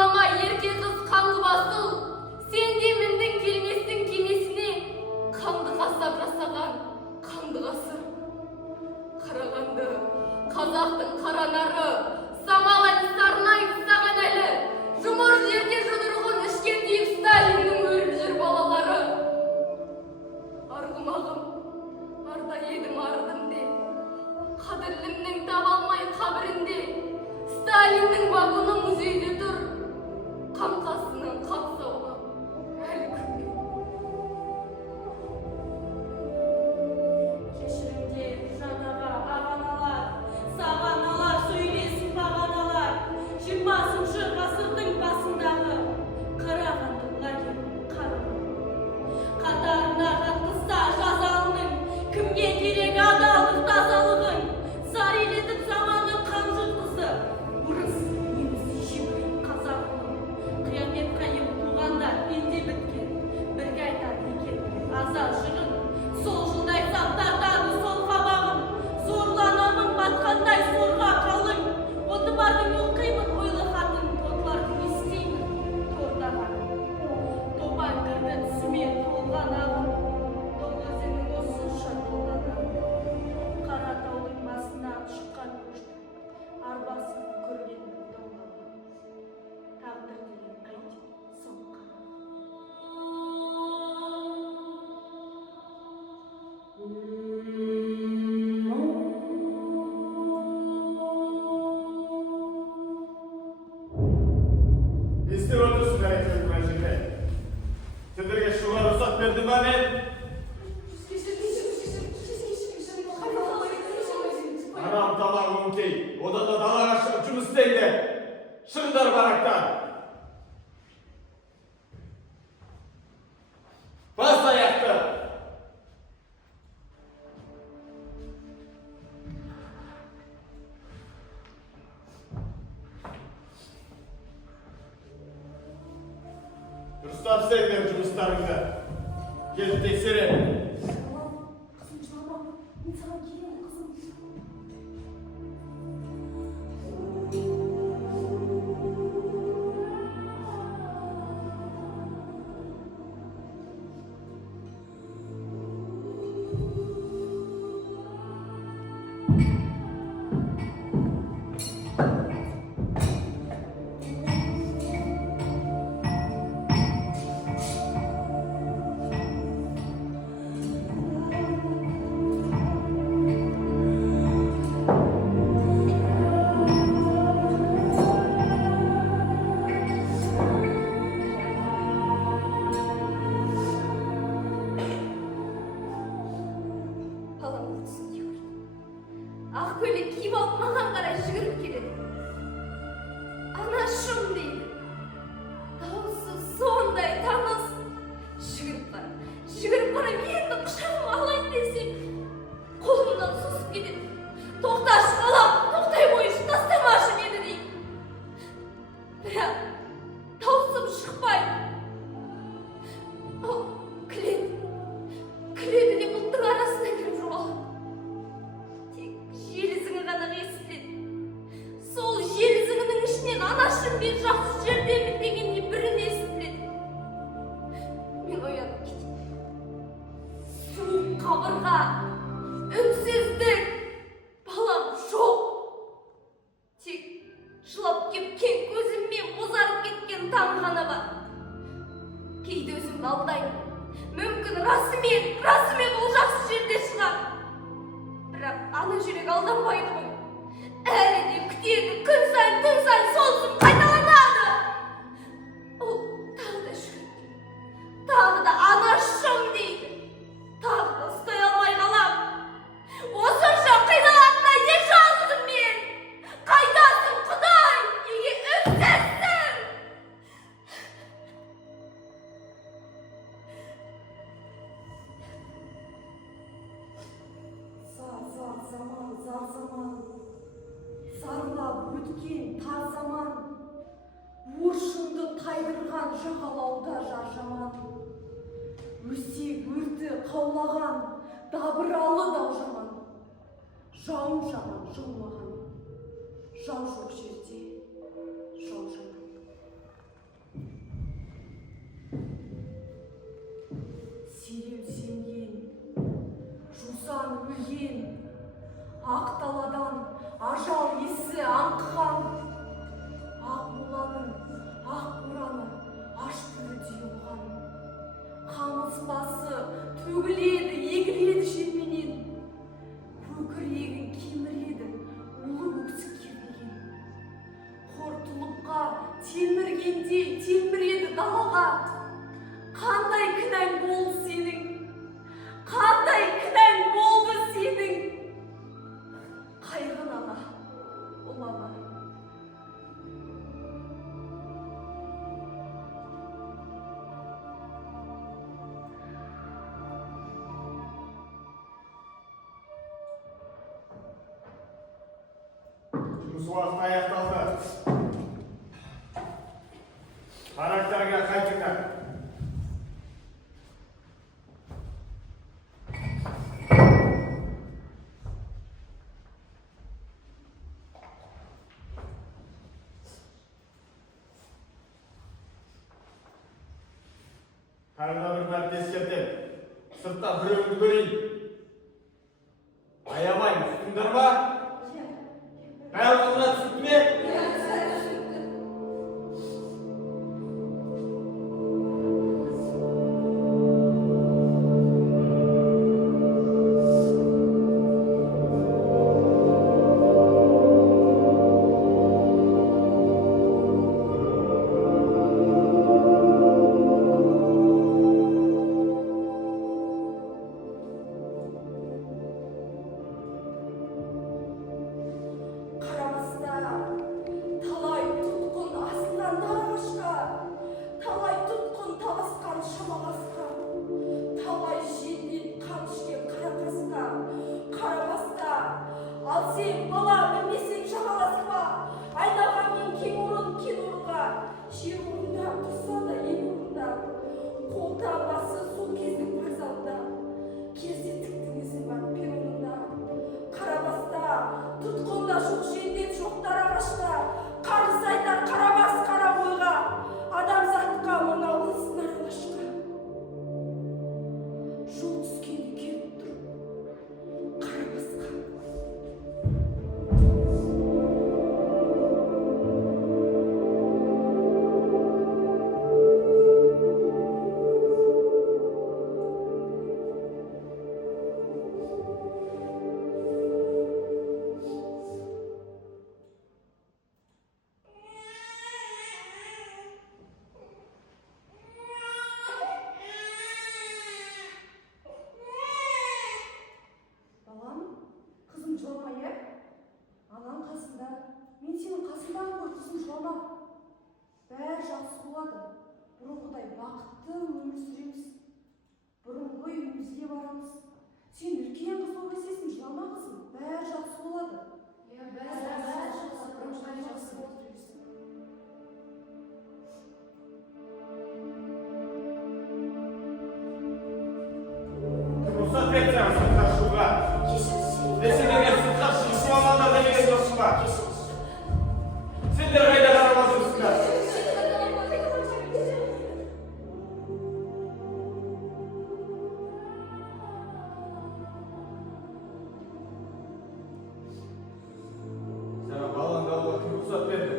Сыйлама ерке қыз қаңғы басыл, сен де міндің келместің кемесіне, қанды қасап жасаған қанды ғасыр. Қарағанды, қазақтың қара нары, самалай сарнай саған әлі, жұмыр жерге жұдырығын ішке түйіп Сталиннің өліп жүр балалары. Арғымағым, арда едім ардым де, қадірлімнің таба алмай қабірінде, Сталиннің вагоны музейде тұр, қаңқасынан қапсауға әлі күнде. Кешірімде жанаға ағаналар, сағаналар сөйлесін бағаналар, 20-шы ғасырдың басындағы Қарағанды лагері қарағанды. Қатарына жатқызса жазалының, кімге керек адалдық тазалығын, зар елетіп заманы қан жұтқызы, орыс, неміс, жебірей қазағының. Қиямет қайым туғандар пенде біткен, бірге айтады екен азал жырын. Сол жылдай саптартады сол қабағым, зорланамын батқандай сорға қалың. Оты бардың оқимын ойлы хатын, тотлардың естеймін тордағанын. Топан кірді түсіме толған ағым, тол өзенің осынша толғанағым. Қаратаудың басынан шыққан көшті, арбасын көрген доңғалым. Тағдыр деген әйтеуір соң қана. Не істеп отырсыңдар әйтеуір мына жерде? Сендерге шығуға рұқсат бердім ба мен? Анам тамағы өңкей, одан да далаға шығып жұмыс істейді. Шығыңдар барактан. Бас аяқты. Дұрыстап істеңдер жұмыстарыңды. Келіп тексерем. Қызым жылама, мен саған келемін қызым. Баламды түсінде көр. Ақ көйлек киіп алып маған қарай жүгіріп келеді. Анашым дейді. Дауысы сондай таныс. Жүгіріп қарап енді құшағыма алайын десем, қолымнан сусып кетеді. Тоқташы балам, тоқтай қойшы, тастамашы мені дейді. Бірақ даусым шықпайды. Ол күледі де бұлттың арасына кіріп жоғалады. Тек желізіңі ғана естіледі. Сол желізіңінің ішінен анашым мен жақсы жердемін дегенде бірін естіледі. Мен оянып кетемін. Суық қабырға, үнсіздік, балам жоқ. Тек жылап кепкен көзіммен бозарып кеткен таң ғана бар. Кейде өзімді алдаймын. Мүмкін расымен ол жақсы жерде шығар. Бірақ ана жүрек алданбайды ғой. Әлі де күтеді, күн сайын, түн сайын сол ісім қайталанады. Ол тағы да жүгіріп, тағы да анашым дейді. Тағы да ұстай алмай қалам. Осынша қиналатында не жалғызым мен? Қайдасың Құдай? Неге үнсізсің? Зар заман, зарлап өткен тар заман, оршынды тайдырған жағалауда жар жаман. Өсек өрті қаулаған, дабыралы дау жаман. Жау жаман жаумаған, жау жоқ жерде жау жаман. төгіледі, егіледі желменен. Көкірегін кеміреді, ұлы өксік кеудеген. Хор тұлыпқа телміргендей телміреді далаға. Қандай кінәң болды сенің? Қандай кінәң болды сенің? Қайғын ана, ұл ана. Жұмыс уақыты аяқталды. Характерге қайтыңдар. Тағы да бір мәрте ескертем. Сыртта біреуіңді көрейін. Аямаймын, түсіндір ма? Бәрі құлына түсінді ме? Талай тұтқын асылдан дармашқа, талай тұтқын таласқан шамаласқа, талай желден қан ішкен қарабасқа, ал сен бала білмесең жағаласпа, айналған мен кең орынға, жер орында тұрса да ел орында, қолда басы сол кездің вокзалында, келсетіктің ізі бар перронында. Қарабаста, тұтқында жоқ жендет жоқтар ағашта, қарыз айтар қарабас қара бойға, адамзатқа мынау ылсын аралашқа. Жол түскенде келіп тұр қарабасқа. Балам, қызым жылама, е? Анаң қасында, мен сенің қасындағы ғой, қызым жылама. Бәрі жақсы болады. Бұрынғыдай бақытты өмір сүреміз. Бұрынғы үйімізге барамыз. Сен үлкен қыз болып өсесің, жылама қызым. Бәрі жақсы болады. Бәрі жақсы болады. Рұқсат етсең сыртқа шығуға. Десеңдерге сыртқа шығу амалдар деген досым бар. Сендер қайда қарамаз өстіңдер? Саған балаңды алуға кім рұқсат берді?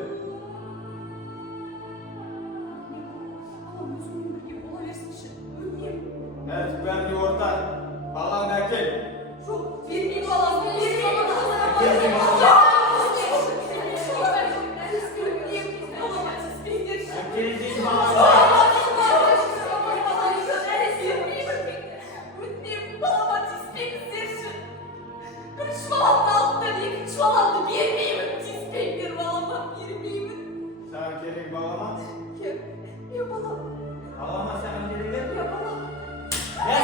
Балам, өзіңмен бірге бола берсінші, өтінем. Тәртіп бәріне орта. Балаңды әкел. Жоқ, бермей балам, бермей балам. Әкелдің балам. Әкелдің балам. Саған керек балама? Балама саған керек ме?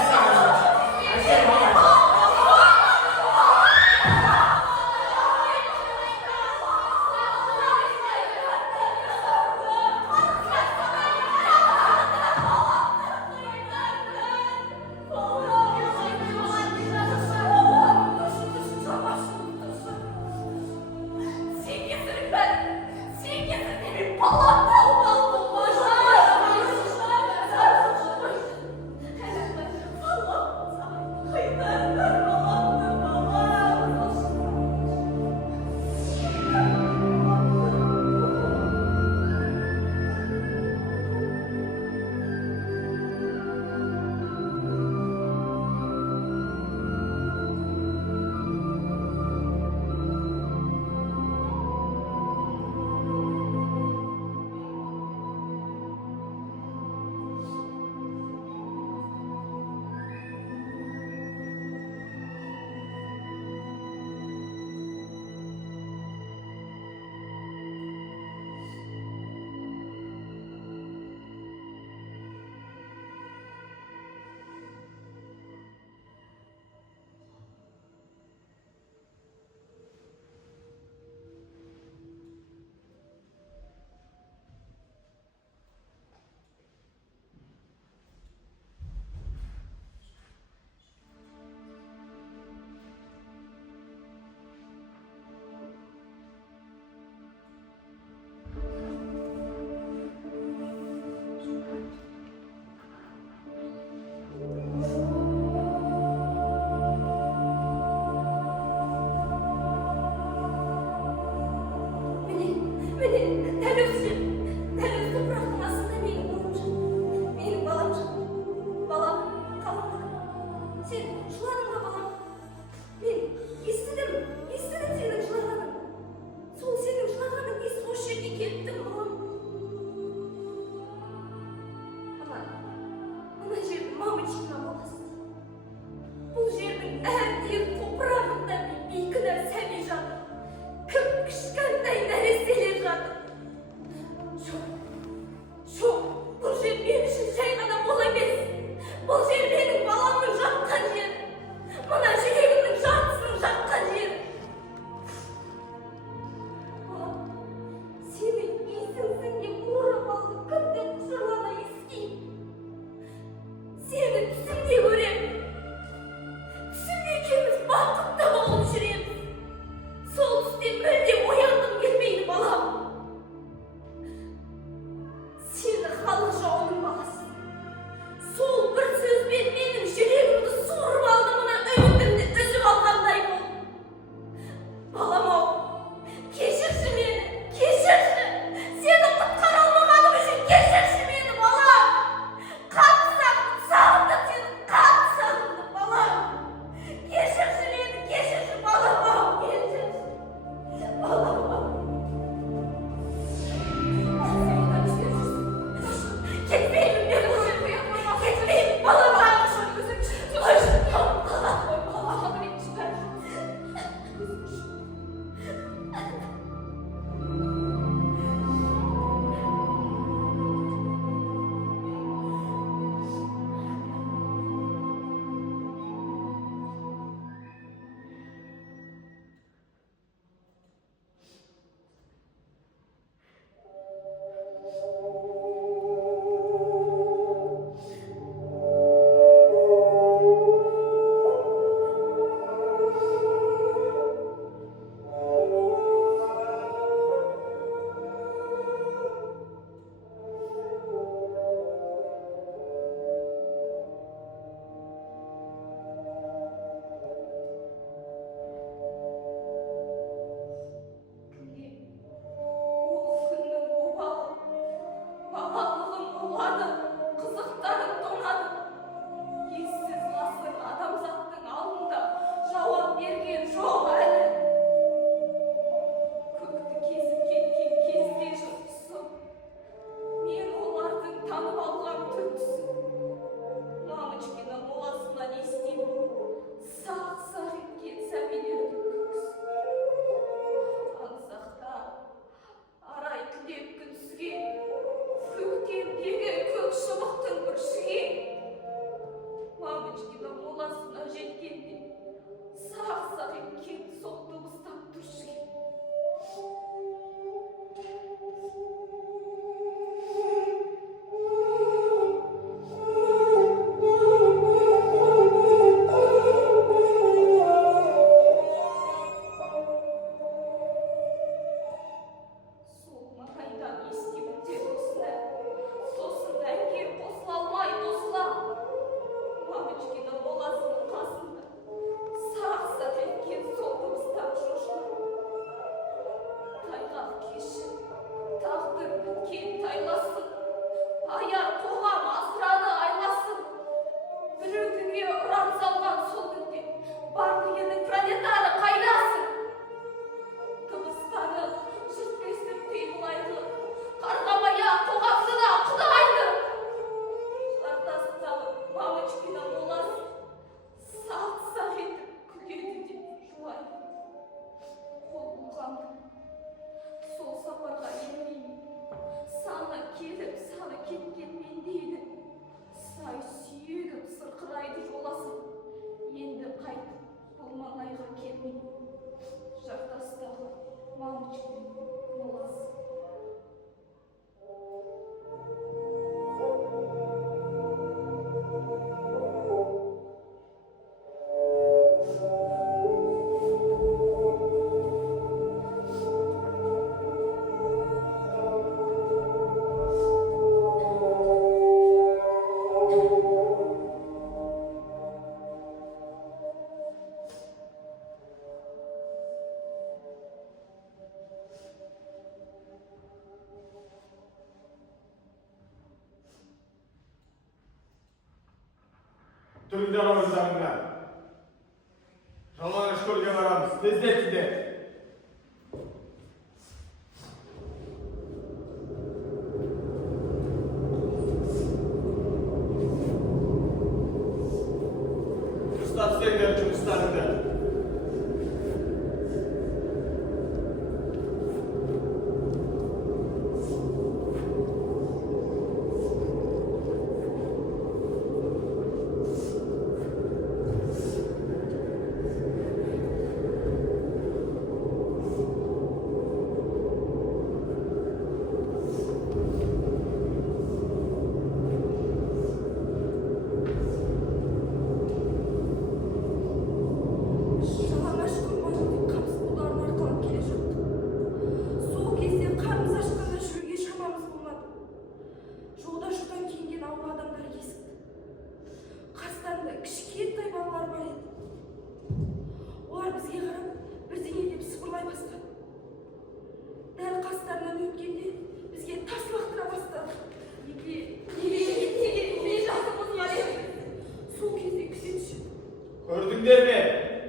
Саған мамочкина баласы. Бұл жердің әбден топырағында бейкүнә сәби жатыр. Кіп-кішкентай нәрестелер жатыр. Жоқ, бұл жер мен үшін жай ғана ол емес. Бұл жер менің баламның жатқан жері. Мына жүрегімнің жартысының жатқан жері. Балам, сенің иісіңсің деп орамалды күнде құшырлана иіскеймін. Сені түсімде көремін. Түсімде екеуміз бақытты болып жүреміз. Сол түсте мүлдем оянғым келмейді, балам. Сені халық жауының баласы. Сол бір сөзбен менің жүрегімді суырып алды, мына үмітімді үзіп алғандай болды. Балам-ау, кешірші мені, кешірші. Сені құтқара алмағаным үшін кешірші мені, балам. Қатты сағындым сені, қатты сағындым, балам. Кешірші мені, кешірші, балам-ау, кешірші. Балам-ау. Кетпеймін, мен кетпеймін, балам. Түріңді ауыздарыңнан. Жалаңаш көлге барамыз. Тездетінде.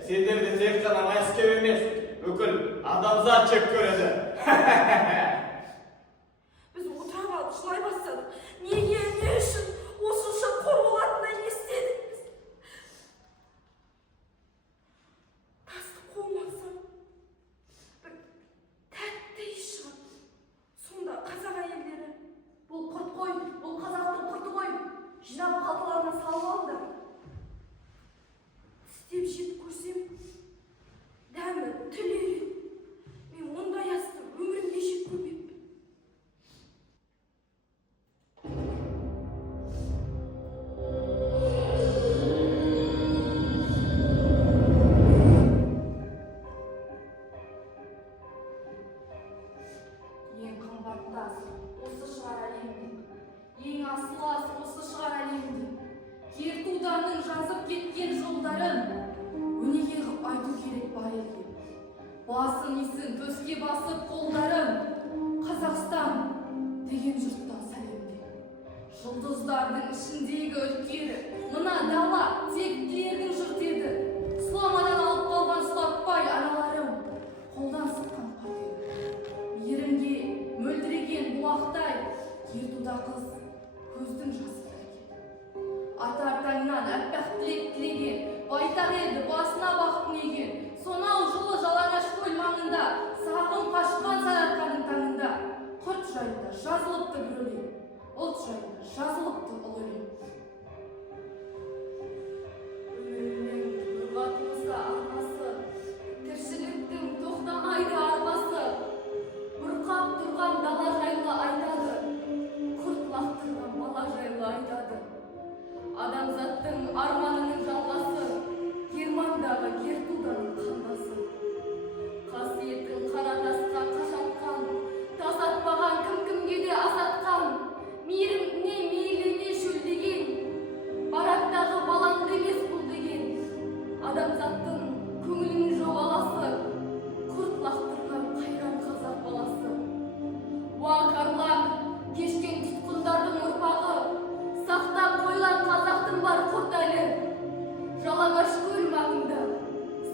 сендерді тек қана Мәскеу емес, бүкіл адамзат жек көреді. Біз отырып алып жылай бастадық. Неге, не үшін осынша қор болатынын естедік біз. Тасты қолыма алсам, бір тәтті иіс шығады. Сонда қазақ әйелдері: Бұл құрт қой, бұл қазақтың құрты қой. Жинап қалталарына салып алды. Тістеп жеп көрсем, дәмі тіл үйрен. Мен ондай асты өмірімде жеп көрмеппін. Ең қымбатты ас осы шығар әлемде. Ең асыл ас осы шығар әлемде. Кертуданның жазып кеткен жолдарын өнеге қып айту керек бар елге. Басын исін төске басып қолдарым, Қазақстан деген жұрттан сәлемде. Жұлдыздардың ішіндегі үлкері, мына дала тек тілердің жұрт еді. Сұламадан алып қалған сұлатпай аналарым, қолдан сыққан қат еді. Мейірімге мөлдіреген бұлақтай, ертуда қыз көздің жасы келген. Атар таңнан әппақ тілек тілеген, байтақ еді басына бақ түнеген. Сонау жылы жалаңаш көл маңында, сағым қашқан сарыарқаның таңында, құрт жайында жазылыпты бір өлең, ұлт жайында жазылыпты ұлы өлең. Өмірімнің ұрғатымызға арнасы, тіршіліктің тоқтамайды арбасы, бұрқап тұрған дала жайлы айтады, құрт лақтырған бала жайлы айтады. Адамзаттың арманының жалғасы, Германдағы Гертуданың қандасы. Қасиетін қара тасқа қашатқан, тасатпаған кім-кімге де асатқан, мейіріміне мейірлене шөлдеген, барактағы балаңды емес бұл деген, адамзаттың көңілінің жоғаласы, құрт лақтырған қайран қазақ баласы. Уа қарлар, кешкен тұтқындардың ұрпағы, сақтап қойған қазақтың бар құрт әлі. Жалаңаш көл маңында,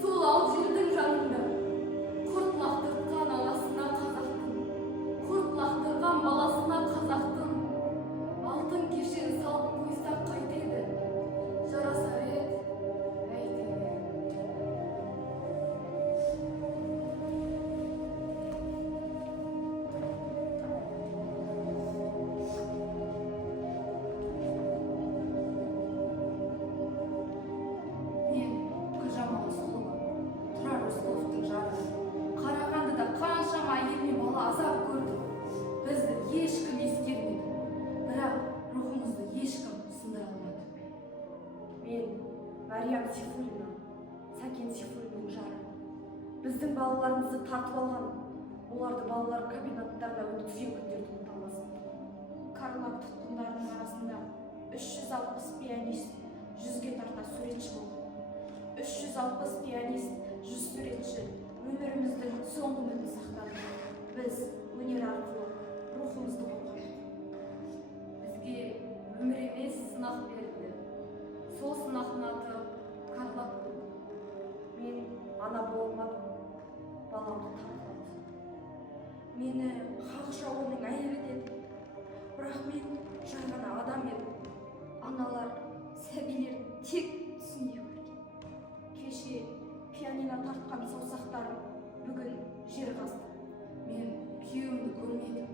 сол алжирдің жанында, құрт лақтырған анасына қазақтың, құрт лақтырған баласына қазақтың, алтын кешен салып қойсақ қайтеді, жарасар ед, әйтеуір. Мен Гүлжамал Рысқұлова, Тұрар Рысқұловтың жары. Қарағандыда қаншама әйел мен бала азап көрді. Бізді ешкім ескермеді, бірақ рухымызды ешкім сындыра алмады. Мен Мариям Сейфуллина, Сәкен Сейфуллиннің жары. Біздің балаларымызды тартып алған, оларды балалар комбинаттарына өткізген күндерді ұмыта алмасын. Кармак тұтқындарының арасында 360 пианист, 100-ге тарта суретші болды. 360 пианист, 100 суретші өміріміздің соңғы үмітін сақтады. Біз өнер арқылы рухымызды қорғадық. Бізге өмір емес сынақ берді. Сол сынақтың аты Карлаг болды. Мен ана бола алмадым, баламды тартып алды. Мені халық жауының әйелі деді. Бірақ мен жай ғана адам едім. Аналар, сәбилер тек түсіне көрген. Кеше пианино тартқан саусақтарым бүгін жер қазды. Мен күйеуімді көрмедім.